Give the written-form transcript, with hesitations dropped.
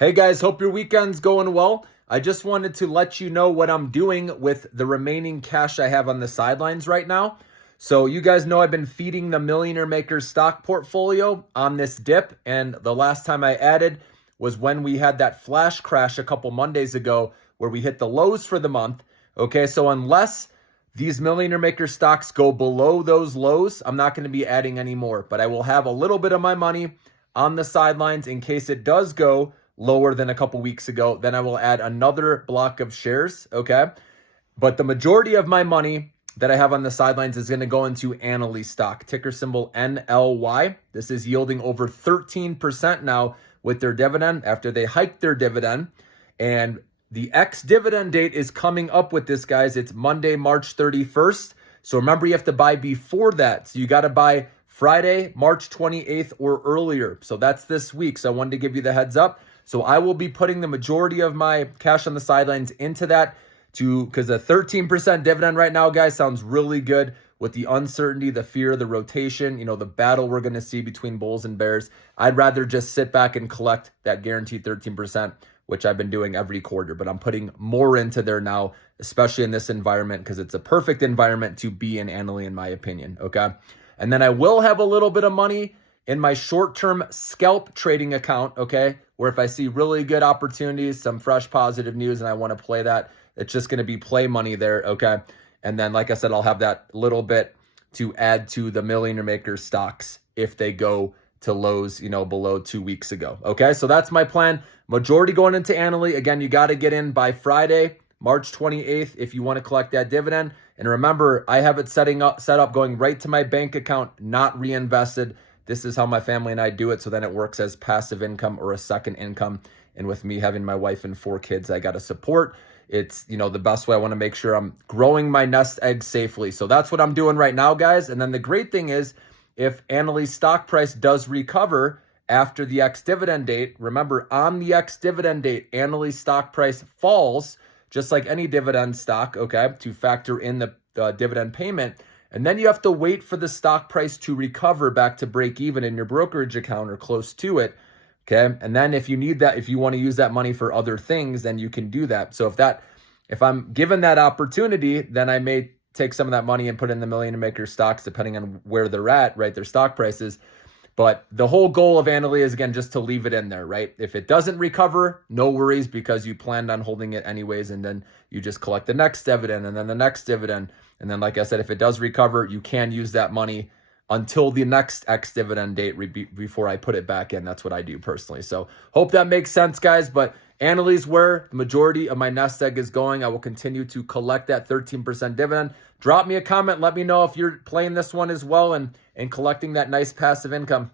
Hey guys, hope your weekend's going well. I just wanted to let you know what I'm doing with the remaining cash I have on the sidelines right now. So you guys know I've been feeding the Millionaire Maker stock portfolio on this dip, and the last time I added was when we had that flash crash a couple Mondays ago where we hit the lows for the month. Okay, so unless these Millionaire Maker stocks go below those lows, I'm not going to be adding any more, but I will have a little bit of my money on the sidelines in case it does go lower than a couple weeks ago. Then I will add another block of shares, okay? But the majority of my money that I have on the sidelines is going to go into Annaly stock, ticker symbol NLY. This is yielding over 13% now with their dividend after they hiked their dividend. And the ex-dividend date is coming up with this, guys. It's Monday, March 31st. So remember, you have to buy before that. So you got to buy Friday, March 28th or earlier. So that's this week. So I wanted to give you the heads up. So I will be putting the majority of my cash on the sidelines into that because a 13% dividend right now, guys, sounds really good with the uncertainty, the fear, the rotation, the battle we're going to see between bulls and bears. I'd rather just sit back and collect that guaranteed 13%, which I've been doing every quarter, but I'm putting more into there now, especially in this environment, because it's a perfect environment to be in Annaly, in my opinion, okay? And then I will have a little bit of money in my short-term scalp trading account, okay, where if I see really good opportunities, some fresh positive news, and I want to play that, it's just going to be play money there, okay? And then, like I said, I'll have that little bit to add to the Millionaire Maker stocks if they go to lows, below 2 weeks ago, okay? So that's my plan. Majority going into Annaly. Again, you got to get in by Friday, March 28th, if you want to collect that dividend. And remember, I have it set up going right to my bank account, not reinvested. This is how my family and I do it, so then it works as passive income or a second income. And with me having my wife and 4 kids, I got to support. It's, the best way. I want to make sure I'm growing my nest egg safely. So that's what I'm doing right now, guys. And then the great thing is, if Annaly's stock price does recover after the ex-dividend date, remember, on the ex-dividend date, Annaly's stock price falls, just like any dividend stock, okay, to factor in the dividend payment. And then you have to wait for the stock price to recover back to break even in your brokerage account or close to it. Okay. And then if you need that, if you want to use that money for other things, then you can do that. So if I'm given that opportunity, then I may take some of that money and put in the Millionaire Maker stocks, depending on where they're at, right? Their stock prices. But the whole goal of Annaly is, again, just to leave it in there, right? If it doesn't recover, no worries, because you planned on holding it anyways, and then you just collect the next dividend and then the next dividend. And then, like I said, if it does recover, you can use that money until the next ex-dividend date before I put it back in. That's what I do personally. So hope that makes sense, guys. But Annaly's where the majority of my nest egg is going. I will continue to collect that 13% dividend. Drop me a comment. Let me know if you're playing this one as well and collecting that nice passive income.